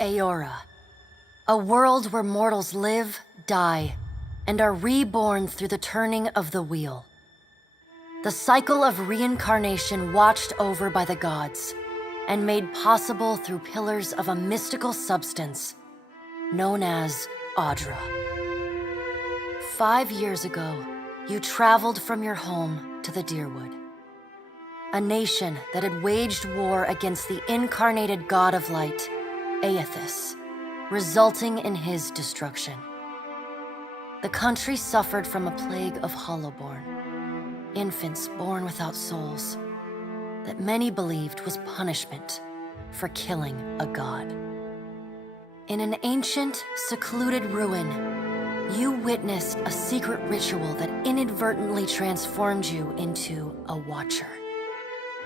Aora, a world where mortals live, die, and are reborn through the turning of the wheel. The cycle of reincarnation watched over by the gods, and made possible through pillars of a mystical substance known as Audra. 5 years ago, you traveled from your home to the Deerwood, a nation that had waged war against the incarnated god of light, Aethys, resulting in his destruction. The country suffered from a plague of hollowborn, infants born without souls, that many believed was punishment for killing a god. In an ancient, secluded ruin, you witnessed a secret ritual that inadvertently transformed you into a watcher.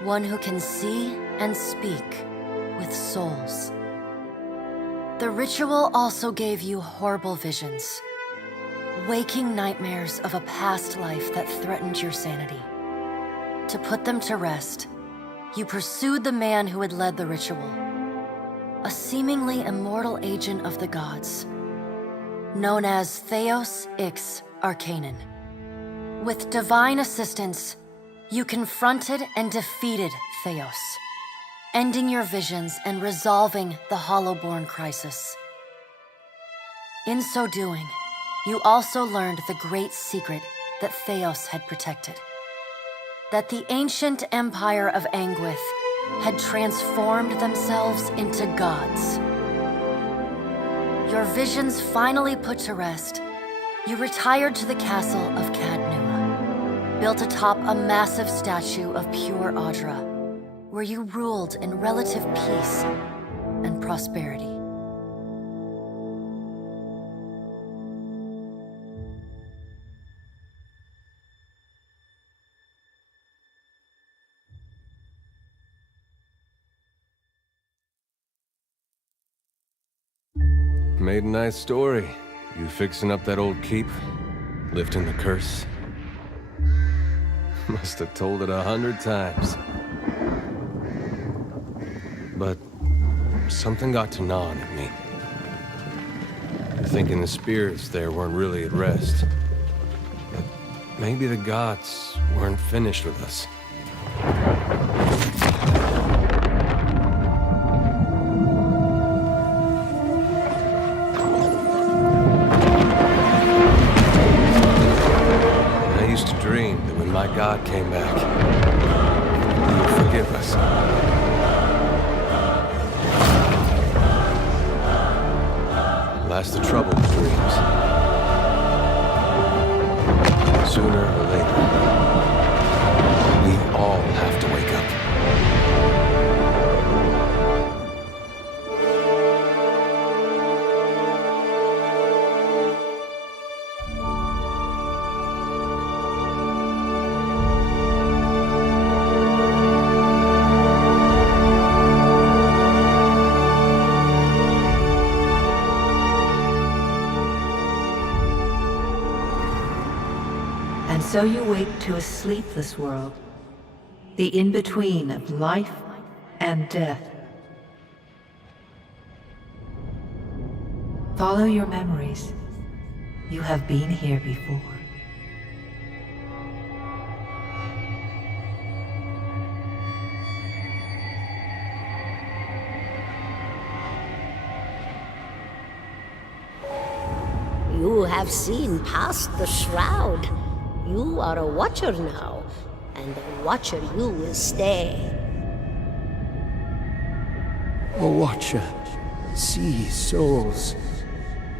One who can see and speak with souls. The ritual also gave you horrible visions, waking nightmares of a past life that threatened your sanity. To put them to rest, you pursued the man who had led the ritual, a seemingly immortal agent of the gods, known as Theos Ix Arcanon. With divine assistance, you confronted and defeated Theos, ending your visions and resolving the Hollowborn crisis. In so doing, you also learned the great secret that Theos had protected. That the ancient empire of Anguith had transformed themselves into gods. Your visions finally put to rest, you retired to the castle of Cadnua, built atop a massive statue of pure Audra, where you ruled in relative peace and prosperity. Made a nice story. You fixing up that old keep? Lifting the curse? Must have told it 100 times. But something got to gnawing at me. Thinking the spirits there weren't really at rest. But maybe the gods weren't finished with us. My God came back. He would forgive us. Last the trouble with dreams. Sooner or later, we all have to wake up. So you wake to a sleepless world, the in-between of life and death. Follow your memories. You have been here before. You have seen past the shroud. You are a watcher now, and a watcher you will stay. A watcher sees souls,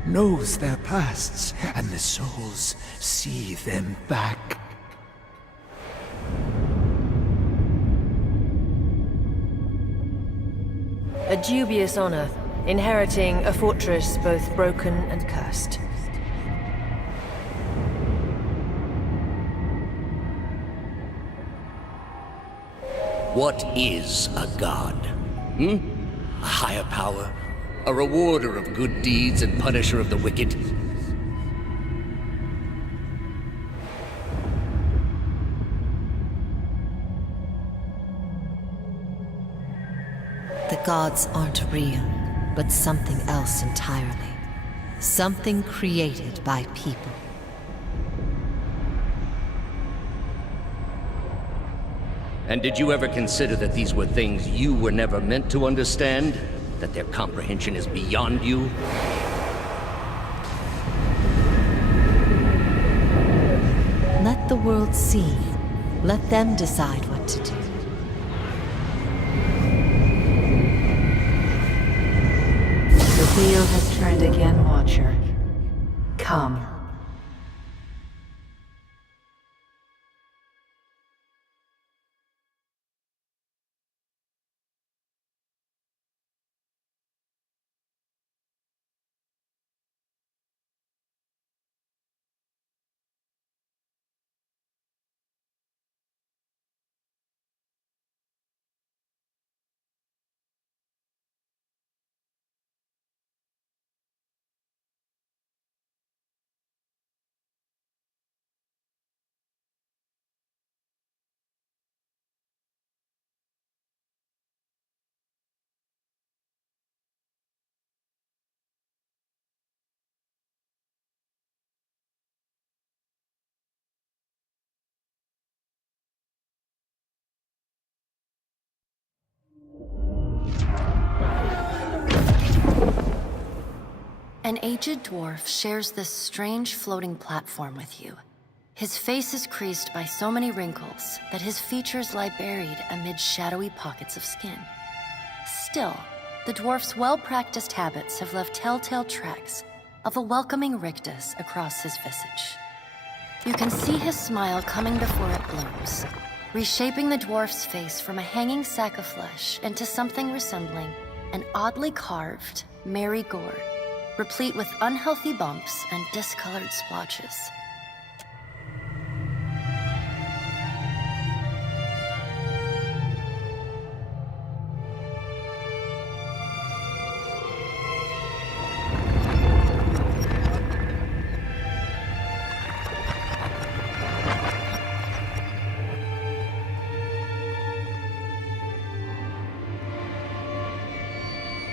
knows their pasts, and the souls see them back. A dubious honor, inheriting a fortress both broken and cursed. What is a god? A higher power? A rewarder of good deeds and punisher of the wicked? The gods aren't real. but something else entirely. Something created by people. And did you ever consider that these were things you were never meant to understand? That their comprehension is beyond you? Let the world see. Let them decide what to do. The wheel has turned again, Watcher. Come. An aged dwarf shares this strange floating platform with you. His face is creased by so many wrinkles that his features lie buried amid shadowy pockets of skin. Still, the dwarf's well-practiced habits have left telltale tracks of a welcoming rictus across his visage. You can see his smile coming before it blooms, reshaping the dwarf's face from a hanging sack of flesh into something resembling an oddly carved, merry gourd, replete with unhealthy bumps and discolored splotches.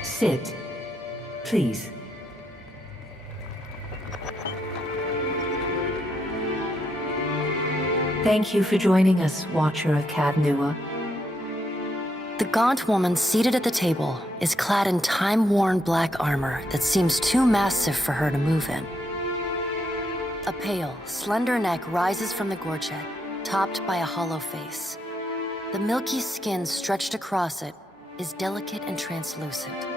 Sit, please. Thank you for joining us, Watcher of Cadnua. The gaunt woman seated at the table is clad in time-worn black armor that seems too massive for her to move in. A pale, slender neck rises from the gorget, topped by a hollow face. The milky skin stretched across it is delicate and translucent,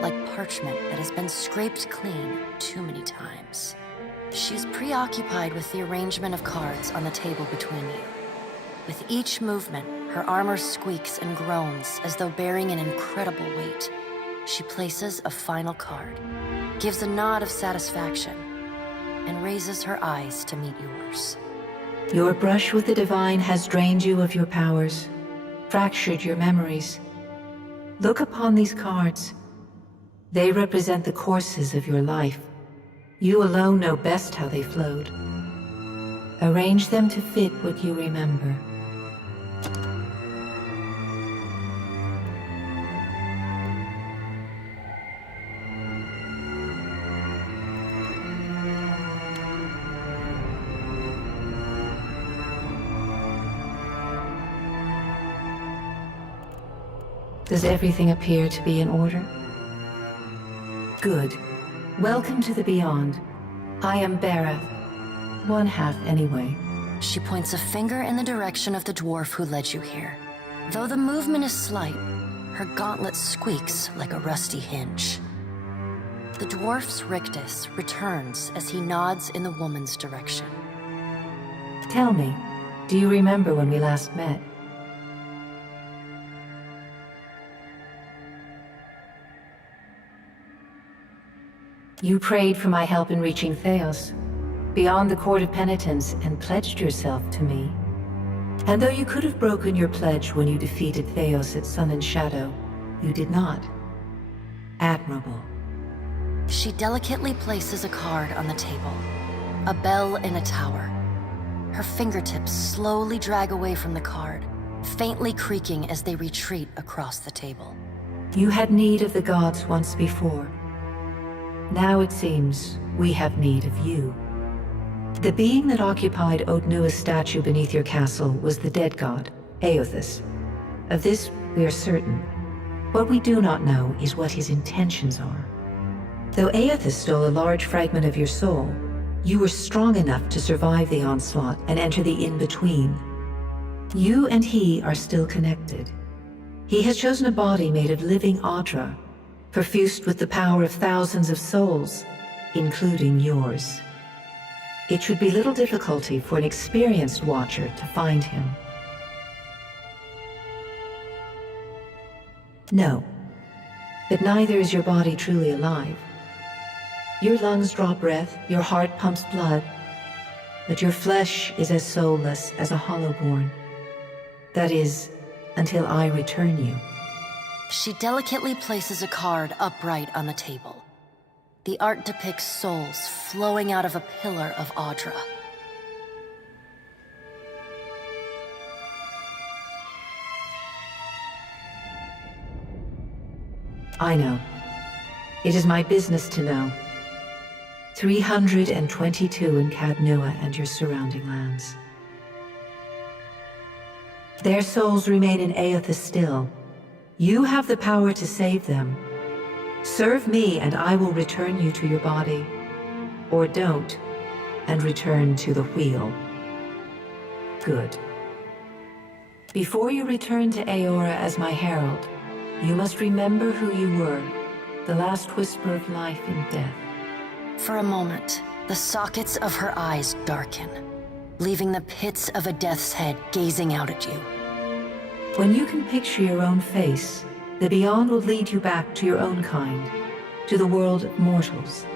like parchment that has been scraped clean too many times. She is preoccupied with the arrangement of cards on the table between you. With each movement, her armor squeaks and groans as though bearing an incredible weight. She places a final card, gives a nod of satisfaction, and raises her eyes to meet yours. Your brush with the divine has drained you of your powers, fractured your memories. Look upon these cards. They represent the courses of your life. You alone know best how they flowed. Arrange them to fit what you remember. Does everything appear to be in order? Good. Welcome to the Beyond. I am Barath. One half, anyway. She points a finger in the direction of the dwarf who led you here. Though the movement is slight, her gauntlet squeaks like a rusty hinge. The dwarf's rictus returns as he nods in the woman's direction. Tell me, do you remember when we last met? You prayed for my help in reaching Theos, beyond the Court of Penitence, and pledged yourself to me. And though you could have broken your pledge when you defeated Theos at Sun and Shadow, you did not. Admirable. She delicately places a card on the table, a bell in a tower. Her fingertips slowly drag away from the card, faintly creaking as they retreat across the table. You had need of the gods once before. Now it seems we have need of you. The being that occupied Odnua's statue beneath your castle was the dead god, Aothus. Of this we are certain. What we do not know is what his intentions are. Though Aothus stole a large fragment of your soul, you were strong enough to survive the onslaught and enter the in-between. You and he are still connected. He has chosen a body made of living Audra, perfused with the power of thousands of souls, including yours. It should be little difficulty for an experienced watcher to find him. No, but neither is your body truly alive. Your lungs draw breath, your heart pumps blood, but your flesh is as soulless as a hollowborn. That is, until I return you. She delicately places a card upright on the table. The art depicts souls flowing out of a pillar of Audra. I know. It is my business to know. 322 in Cadnua and your surrounding lands. Their souls remain in Aothus still. You have the power to save them. Serve me and I will return you to your body. Or don't, and return to the wheel. Good. Before you return to Aora as my herald, you must remember who you were, the last whisper of life in death. For a moment, the sockets of her eyes darken, leaving the pits of a death's head gazing out at you. When you can picture your own face, the Beyond will lead you back to your own kind, to the world of mortals.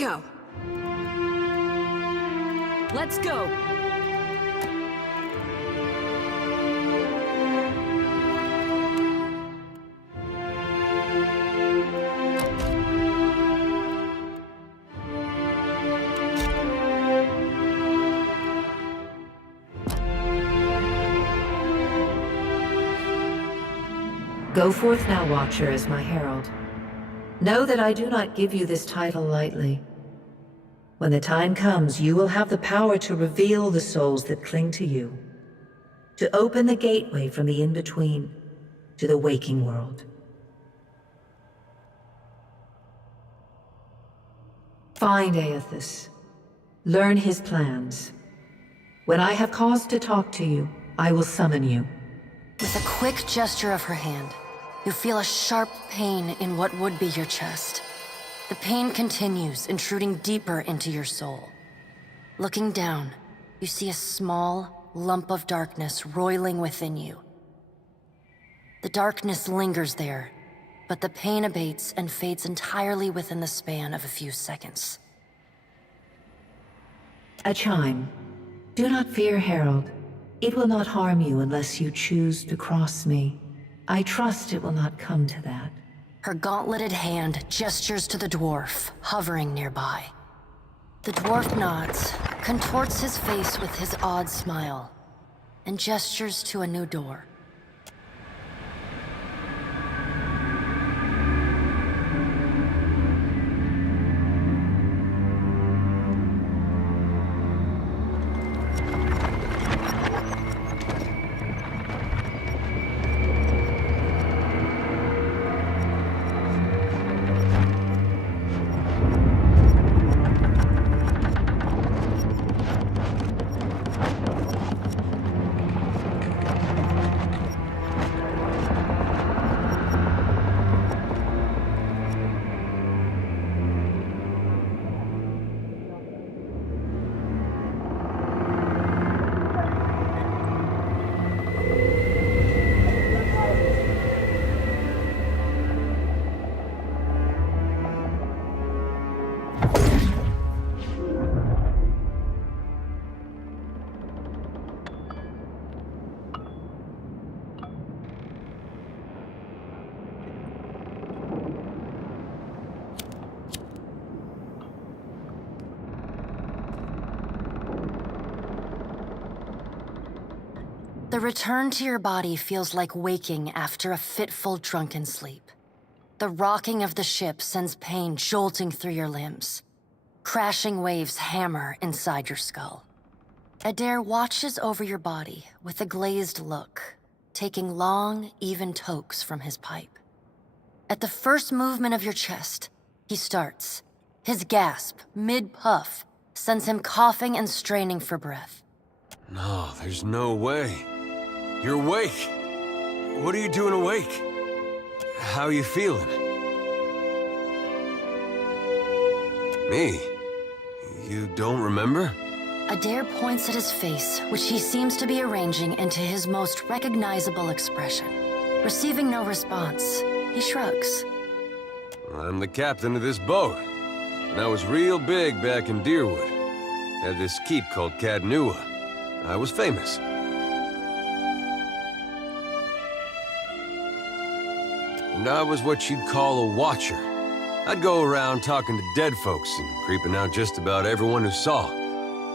go! Let's go! Go forth now, Watcher, as my herald. Know that I do not give you this title lightly. When the time comes, you will have the power to reveal the souls that cling to you, to open the gateway from the in-between to the waking world. Find Aethys. Learn his plans. When I have cause to talk to you, I will summon you. With a quick gesture of her hand, you feel a sharp pain in what would be your chest. The pain continues, intruding deeper into your soul. Looking down, you see a small lump of darkness roiling within you. The darkness lingers there, but the pain abates and fades entirely within the span of a few seconds. A chime. Do not fear, Herald. It will not harm you unless you choose to cross me. I trust it will not come to that. Her gauntleted hand gestures to the dwarf, hovering nearby. The dwarf nods, contorts his face with his odd smile, and gestures to a new door. The return to your body feels like waking after a fitful drunken sleep. The rocking of the ship sends pain jolting through your limbs. Crashing waves hammer inside your skull. Adair watches over your body with a glazed look, taking long, even tokes from his pipe. At the first movement of your chest, he starts. His gasp, mid-puff, sends him coughing and straining for breath. No, there's no way. You're awake. What are you doing awake? How are you feeling? Me? You don't remember? Adair points at his face, which he seems to be arranging into his most recognizable expression. Receiving no response, he shrugs. I'm the captain of this boat. And I was real big back in Deerwood. Had this keep called Cadnua. I was famous. And I was what you'd call a watcher. I'd go around talking to dead folks and creeping out just about everyone who saw.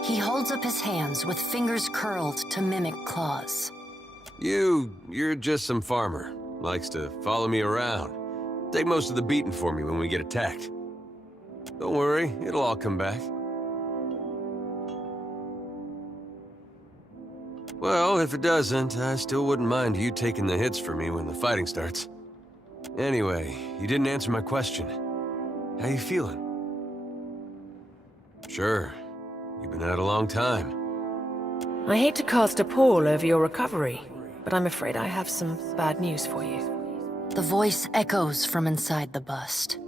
He holds up his hands with fingers curled to mimic claws. You're just some farmer. Likes to follow me around. Take most of the beating for me when we get attacked. Don't worry, it'll all come back. Well, if it doesn't, I still wouldn't mind you taking the hits for me when the fighting starts. Anyway, you didn't answer my question. How you feeling? Sure. You've been out a long time. I hate to cast a pall over your recovery, but I'm afraid I have some bad news for you. The voice echoes from inside the bust.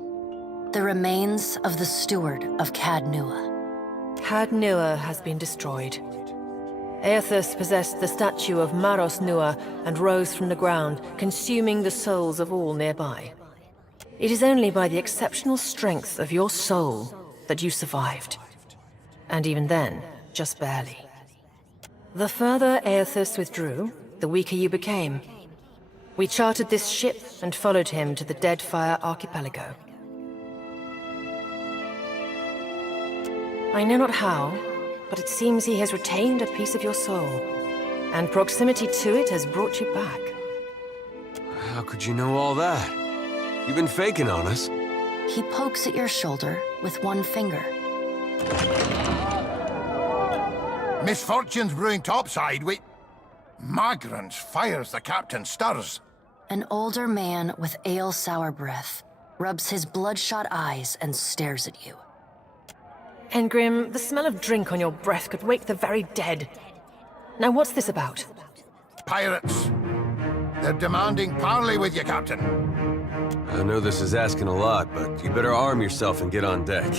The remains of the steward of Cadnua. Cadnua has been destroyed. Aethys possessed the statue of Maros Nua and rose from the ground, consuming the souls of all nearby. It is only by the exceptional strength of your soul that you survived. And even then, just barely. The further Aethys withdrew, the weaker you became. We chartered this ship and followed him to the Deadfire archipelago. I know not how, but it seems he has retained a piece of your soul, and proximity to it has brought you back. How could you know all that? You've been faking on us. He pokes at your shoulder with one finger. Misfortunes brewing topside, Migrants fires the captain stirs. An older man with ale-sour breath rubs his bloodshot eyes and stares at you. Engrim, the smell of drink on your breath could wake the very dead. Now what's this about? Pirates. They're demanding parley with you, Captain. I know this is asking a lot, but you better arm yourself and get on deck.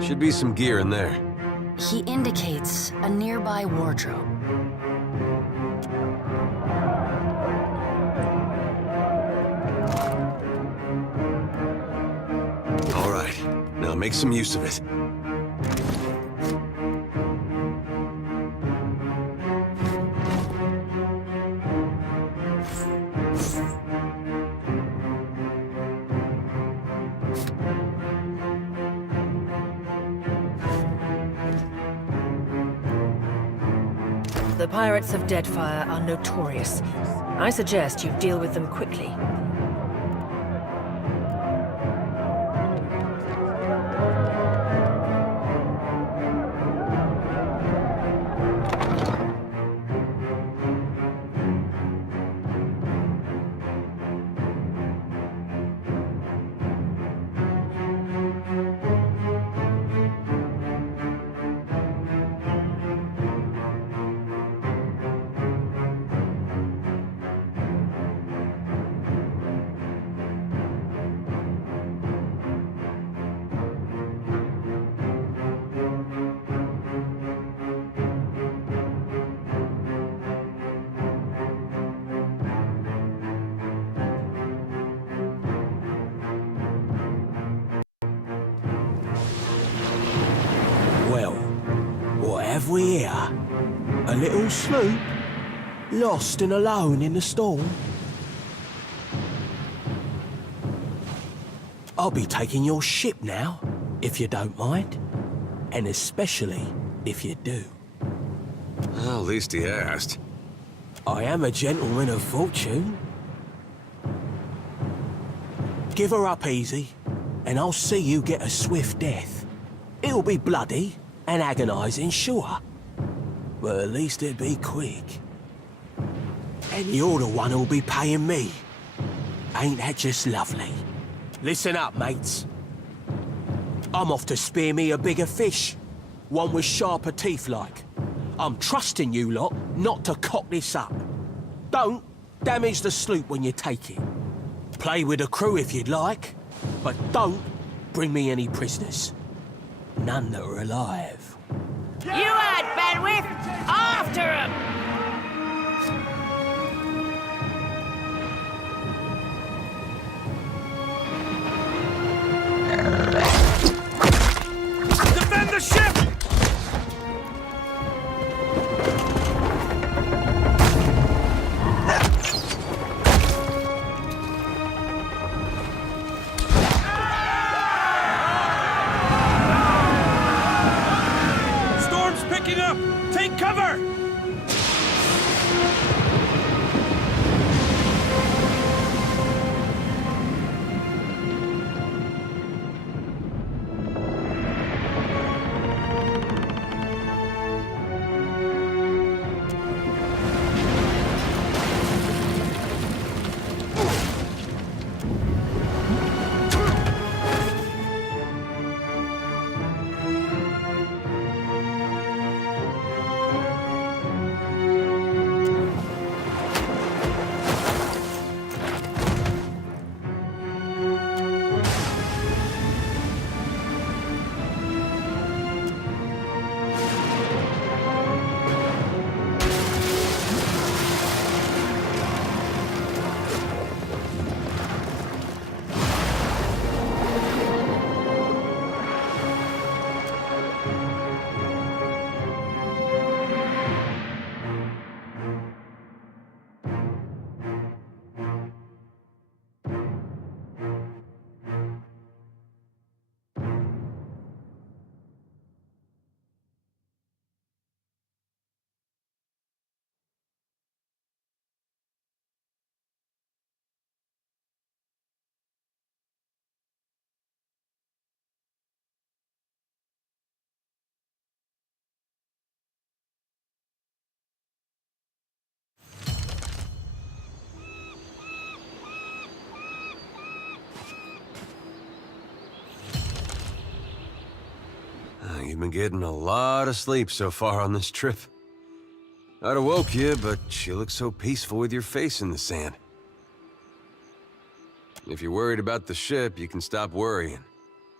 Should be some gear in there. He indicates a nearby wardrobe. All right, now make some use of it. The pirates of Deadfire are notorious. I suggest you deal with them quickly. Well, what have we here? A little sloop? Lost and alone in the storm? I'll be taking your ship now, if you don't mind. And especially if you do. Well, at least he asked. I am a gentleman of fortune. Give her up easy, and I'll see you get a swift death. It'll be bloody and agonizing, sure. But at least it'll be quick. And you're the one who'll be paying me. Ain't that just lovely? Listen up, mates. I'm off to spear me a bigger fish. One with sharper teeth like. I'm trusting you lot not to cock this up. Don't damage the sloop when you take it. Play with the crew if you'd like, but don't bring me any prisoners. None that are alive. You had bandwidth! After him! Defend the ship! Storm's picking up! Take cover! been getting a lot of sleep so far on this trip. I'd have woke you, but you look so peaceful with your face in the sand. If you're worried about the ship, you can stop worrying.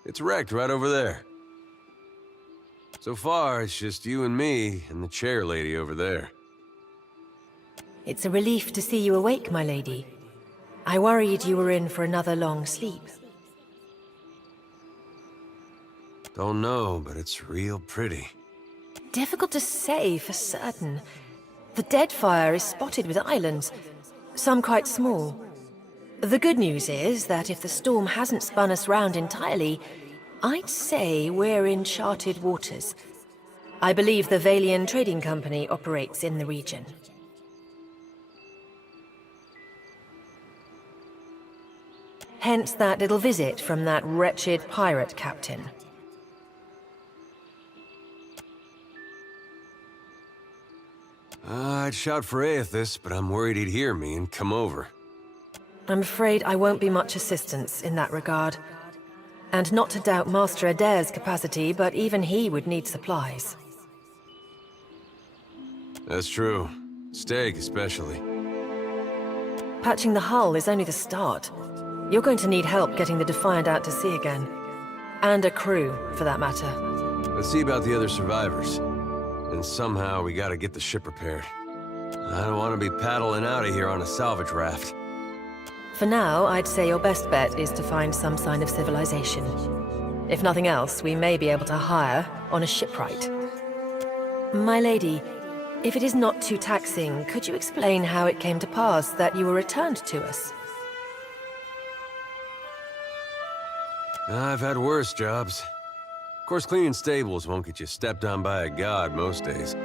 It's wrecked right over there. So far, it's just you and me and the chair lady over there. It's a relief to see you awake, my lady. I worried you were in for another long sleep. Don't know, but it's real pretty. Difficult to say for certain. The Deadfire is spotted with islands, some quite small. The good news is that if the storm hasn't spun us round entirely, I'd say we're in charted waters. I believe the Valian Trading Company operates in the region. Hence that little visit from that wretched pirate captain. I'd shout for Aethys, but I'm worried he'd hear me and come over. I'm afraid I won't be much assistance in that regard. And not to doubt Master Adair's capacity, but even he would need supplies. That's true. Steak, especially. Patching the hull is only the start. You're going to need help getting the Defiant out to sea again. And a crew, for that matter. Let's see about the other survivors. And somehow we gotta get the ship repaired. I don't want to be paddling out of here on a salvage raft. For now, I'd say your best bet is to find some sign of civilization. If nothing else, we may be able to hire on a shipwright. My lady, if it is not too taxing, could you explain how it came to pass that you were returned to us? I've had worse jobs. Of course, cleaning stables won't get you stepped on by a god most days.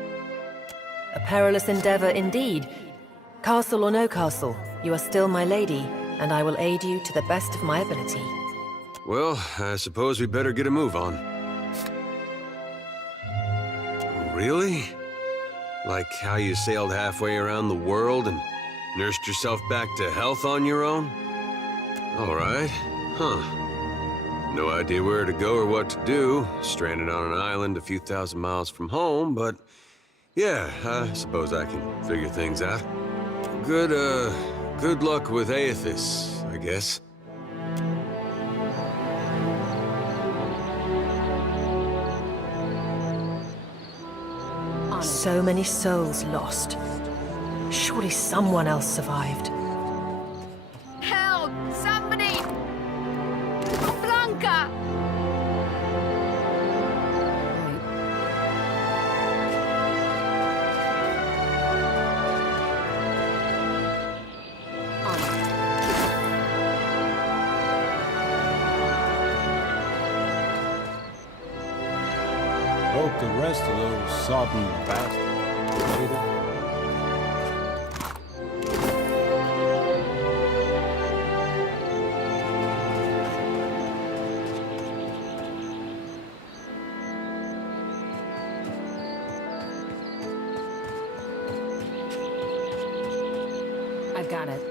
A perilous endeavor indeed. Castle or no castle, you are still my lady, and I will aid you to the best of my ability. Well, I suppose we better get a move on. Really? Like how you sailed halfway around the world and nursed yourself back to health on your own? All right. Huh. No idea where to go or what to do, stranded on an island a few thousand miles from home, but yeah, I suppose I can figure things out. Good luck with Aethys, I guess. So many souls lost. Surely someone else survived. Help! Somebody! Blanca! Hope the rest of those sodden bastards made it. I've got it.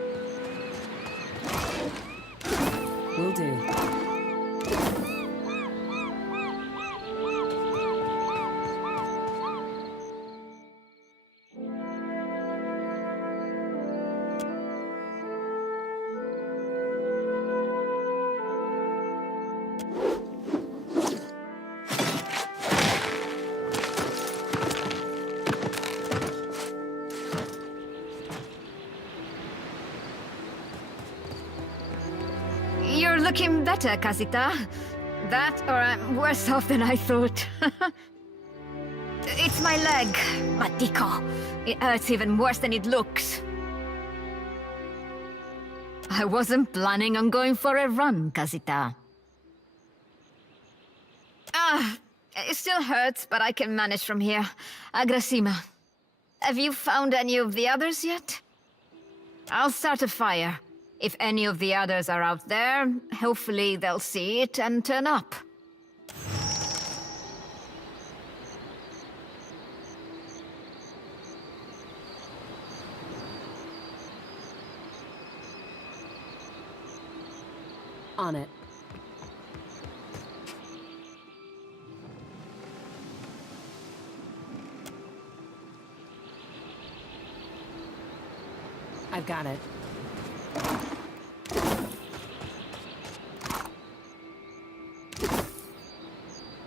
Will do. You're looking better, Casita. That, or I'm worse off than I thought. It's my leg, Matico. It hurts even worse than it looks. I wasn't planning on going for a run, Casita. It still hurts, but I can manage from here. Agrasima. Have you found any of the others yet? I'll start a fire. If any of the others are out there, hopefully they'll see it and turn up. On it. I've got it.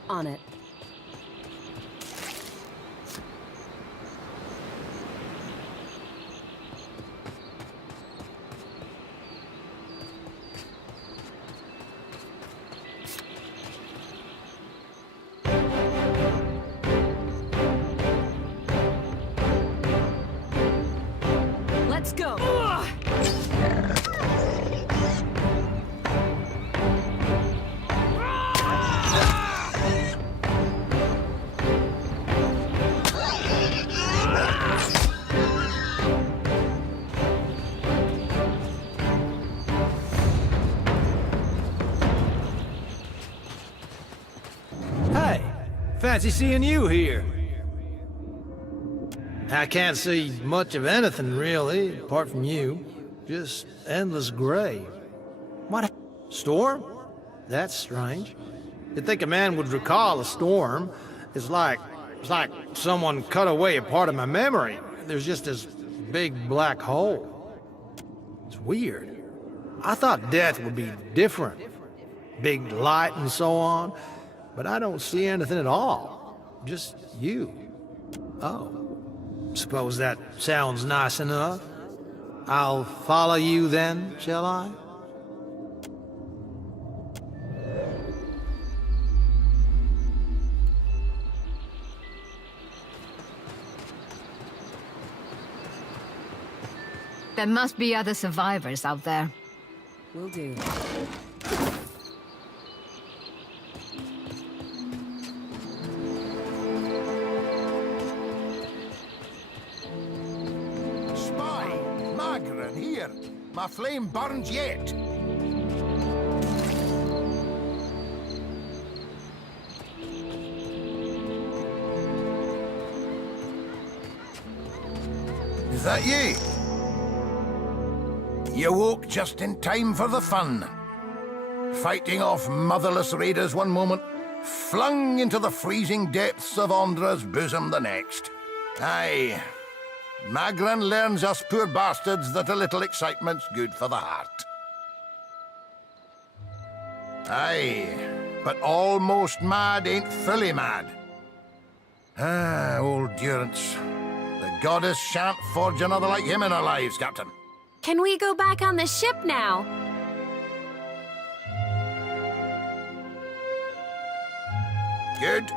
On it. Let's go! Hey, fancy seeing you here. I can't see much of anything, really, apart from you. Just endless gray. What? Storm? That's strange. You'd think a man would recall a storm. It's like someone cut away a part of my memory. There's just this big black hole. It's weird. I thought death would be different. Big light and so on. But I don't see anything at all. Just you. Oh. Suppose that sounds nice enough. I'll follow you then, shall I? There must be other survivors out there. Will do. Here, my flame burns yet. Is that you? You woke just in time for the fun. Fighting off motherless raiders one moment, flung into the freezing depths of Ondra's bosom the next. Aye. Magran learns us poor bastards that a little excitement's good for the heart. Aye, but almost mad ain't fully mad. Ah, old Durance. The goddess shan't forge another like him in our lives, Captain. Can we go back on the ship now? Good.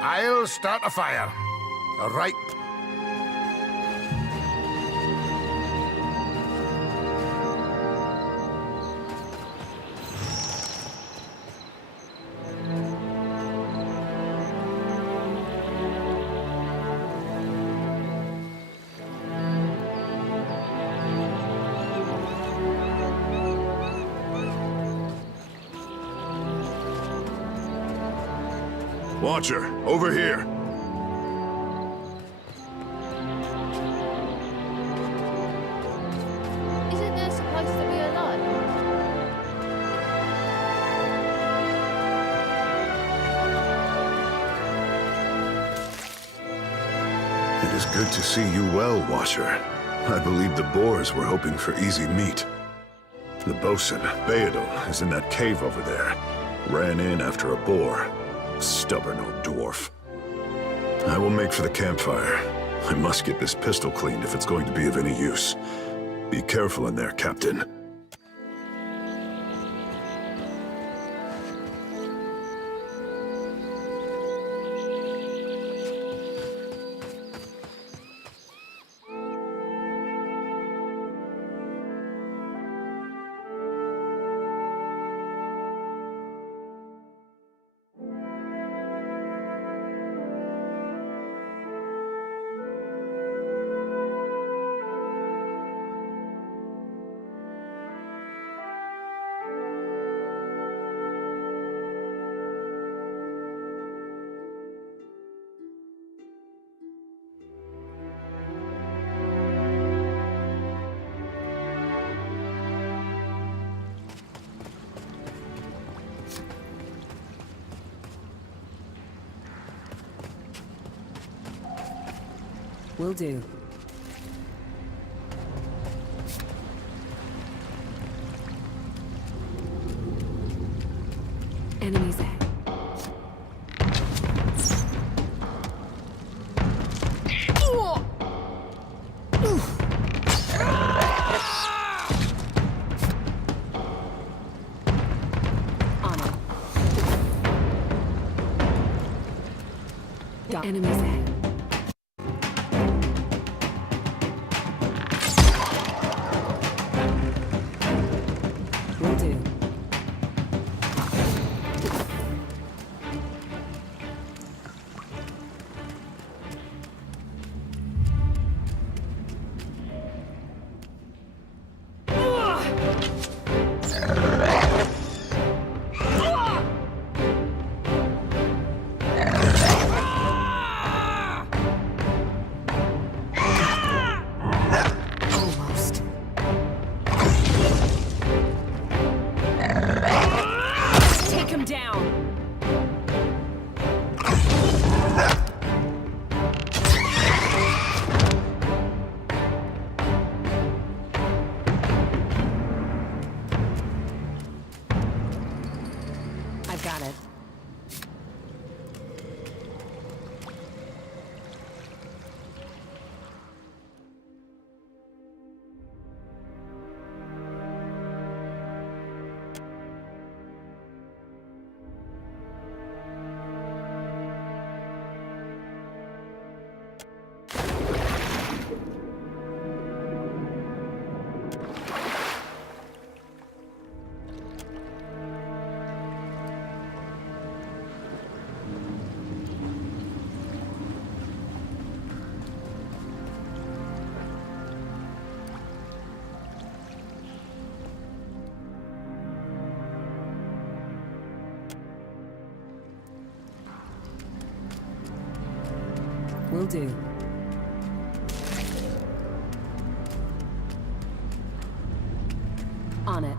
I'll start a fire. Right. Watcher, over here. Isn't there supposed to be a light? It is good to see you well, Watcher. I believe the Boers were hoping for easy meat. The bosun, Beadle, is in that cave over there. Ran in after a boar. Stubborn old dwarf. I will make for the campfire. I must get this pistol cleaned if it's going to be of any use. Be careful in there, Captain. Will do. Enemies ahead. Enemies ahead. Will do. Got it. Will do. On it.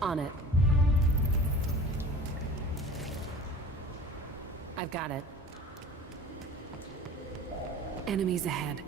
On it. I've got it. Enemies ahead.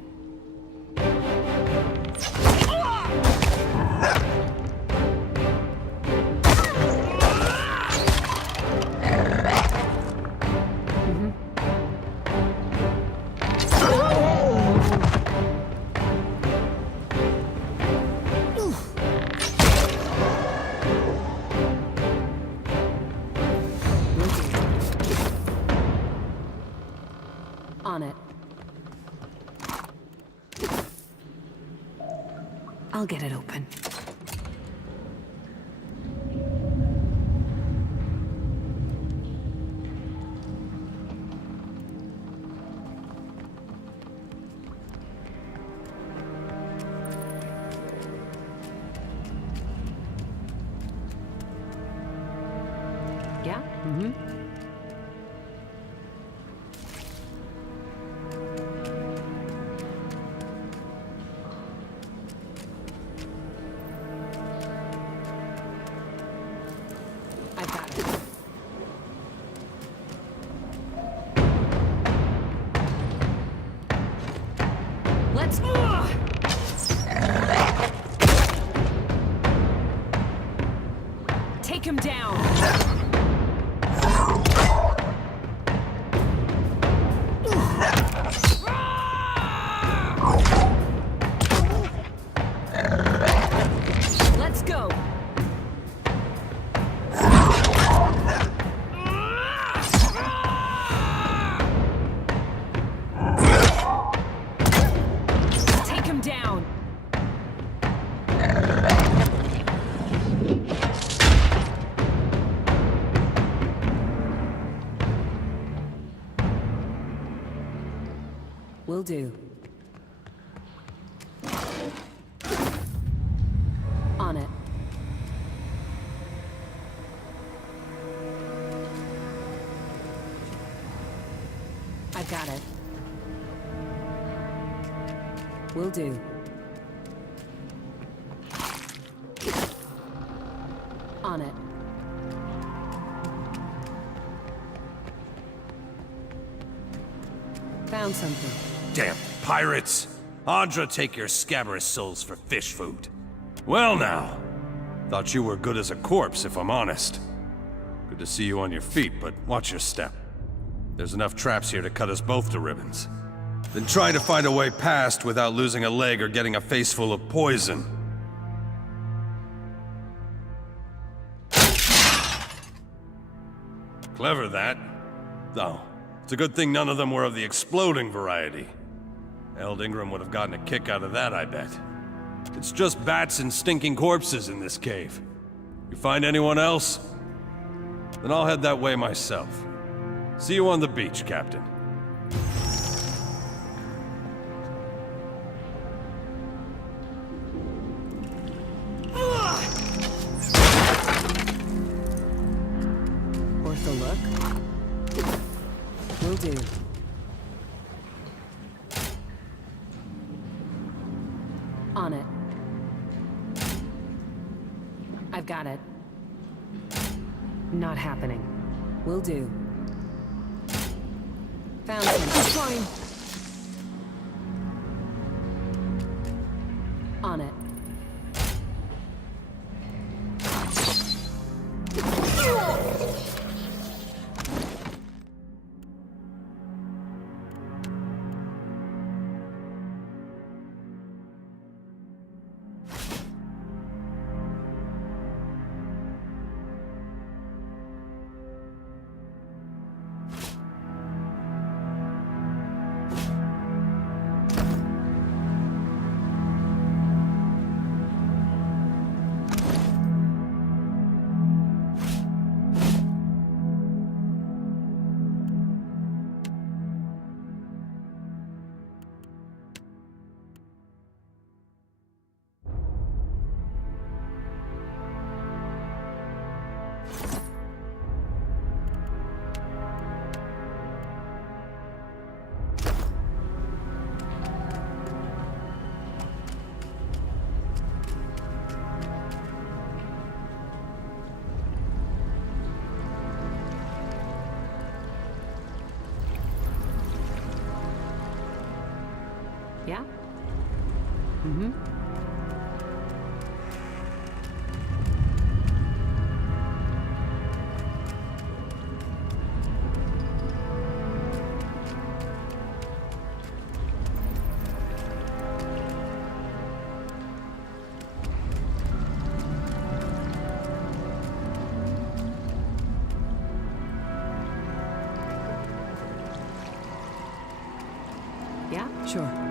On it. I'll get it open. Yeah? Mm-hmm. Let's... Take him down. Will do. On it. I've got it. Will do. On it. Found something. Damn pirates! Andra take your scabrous souls for fish food. Well now, thought you were good as a corpse, if I'm honest. Good to see you on your feet, but watch your step. There's enough traps here to cut us both to ribbons. Then try to find a way past without losing a leg or getting a face full of poison. Clever, that. Though, it's a good thing none of them were of the exploding variety. Eld Ingram would have gotten a kick out of that, I bet. It's just bats and stinking corpses in this cave. You find anyone else? Then I'll head that way myself. See you on the beach, Captain. Worth a look? Will do. On it. I've got it. Not happening. Will do. Found something. Fine. On it. Yeah? Mm-hmm. Yeah, sure.